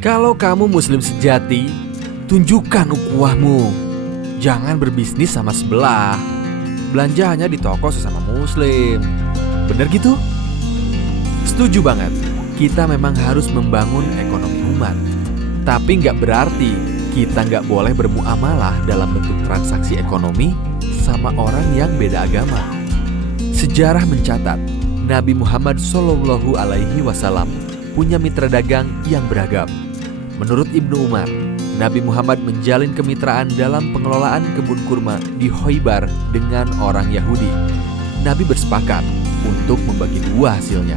Kalau kamu muslim sejati, tunjukkan ukhuwahmu. Jangan berbisnis sama sebelah. Belanja hanya di toko sesama muslim. Bener gitu? Setuju banget. Kita memang harus membangun ekonomi umat. Tapi nggak berarti kita nggak boleh bermuamalah dalam bentuk transaksi ekonomi sama orang yang beda agama. Sejarah mencatat, Nabi Muhammad SAW punya mitra dagang yang beragam. Menurut Ibnu Umar, Nabi Muhammad menjalin kemitraan dalam pengelolaan kebun kurma di Khoibar dengan orang Yahudi. Nabi bersepakat untuk membagi dua hasilnya.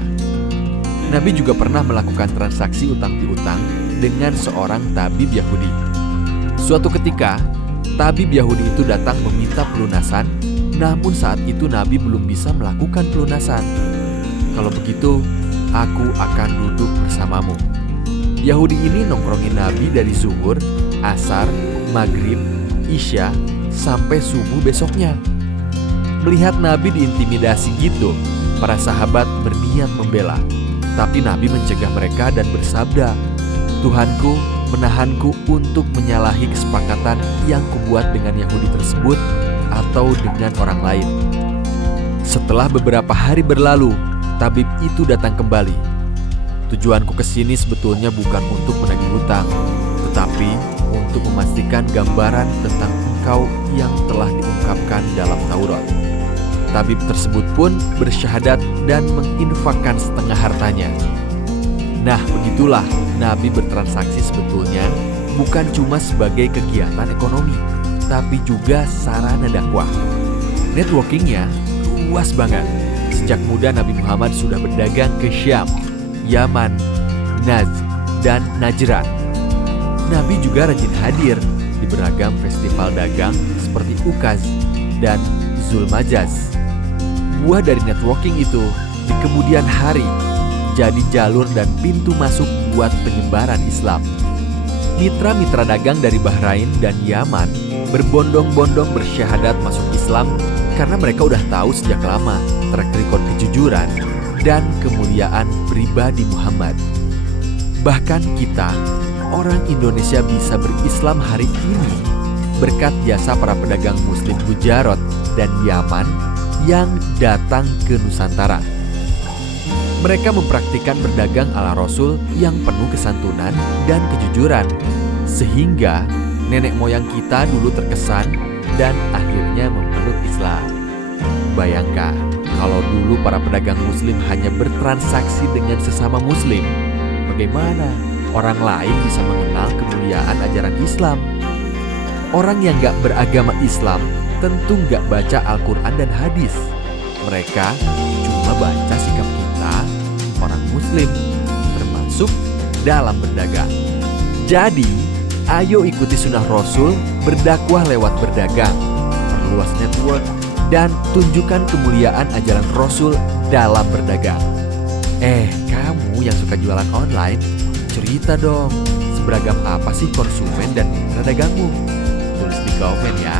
Nabi juga pernah melakukan transaksi utang piutang dengan seorang tabib Yahudi. Suatu ketika, tabib Yahudi itu datang meminta pelunasan, namun saat itu Nabi belum bisa melakukan pelunasan. Kalau begitu, aku akan duduk bersamamu. Yahudi ini nongkrongin Nabi dari zuhur, asar, maghrib, isya, sampai subuh besoknya. Melihat Nabi diintimidasi gitu, para sahabat berniat membela. Tapi Nabi mencegah mereka dan bersabda, "Tuhanku menahanku untuk menyalahi kesepakatan yang kubuat dengan Yahudi tersebut atau dengan orang lain." Setelah beberapa hari berlalu, tabib itu datang kembali. "Tujuanku ke sini sebetulnya bukan untuk menagih hutang, tetapi untuk memastikan gambaran tentang engkau yang telah diungkapkan dalam Taurat." Tabib tersebut pun bersyahadat dan menginfakkan setengah hartanya. Nah, begitulah Nabi bertransaksi sebetulnya bukan cuma sebagai kegiatan ekonomi, tapi juga sarana dakwah. Networkingnya luas banget. Sejak muda Nabi Muhammad sudah berdagang ke Syam, Yaman, Najd, dan Najran. Nabi juga rajin hadir di beragam festival dagang seperti Ukaz dan Zulmajaz. Buah dari networking itu di kemudian hari jadi jalur dan pintu masuk buat penyebaran Islam. Mitra-mitra dagang dari Bahrain dan Yaman berbondong-bondong bersyahadat masuk Islam karena mereka udah tahu sejak lama track record kejujuran dan kemuliaan pribadi Muhammad. Bahkan kita, orang Indonesia, bisa berislam hari ini berkat jasa para pedagang muslim Gujarat dan Yaman yang datang ke Nusantara. Mereka mempraktikkan berdagang ala Rasul yang penuh kesantunan dan kejujuran, sehingga nenek moyang kita dulu terkesan dan akhirnya memeluk Islam. Bayangkan, kalau dulu para pedagang muslim hanya bertransaksi dengan sesama muslim, bagaimana orang lain bisa mengenal kemuliaan ajaran Islam? Orang yang gak beragama Islam tentu gak baca Al-Quran dan hadis. Mereka cuma baca sikap kita, orang muslim, termasuk dalam berdagang. Jadi, ayo ikuti sunnah Rasul, berdakwah lewat berdagang, perluas network, dan tunjukkan kemuliaan ajaran Rasul dalam berdagang. Kamu yang suka jualan online, cerita dong, seberagam apa sih konsumen dan mitra dagangmu? Tulis di komen ya.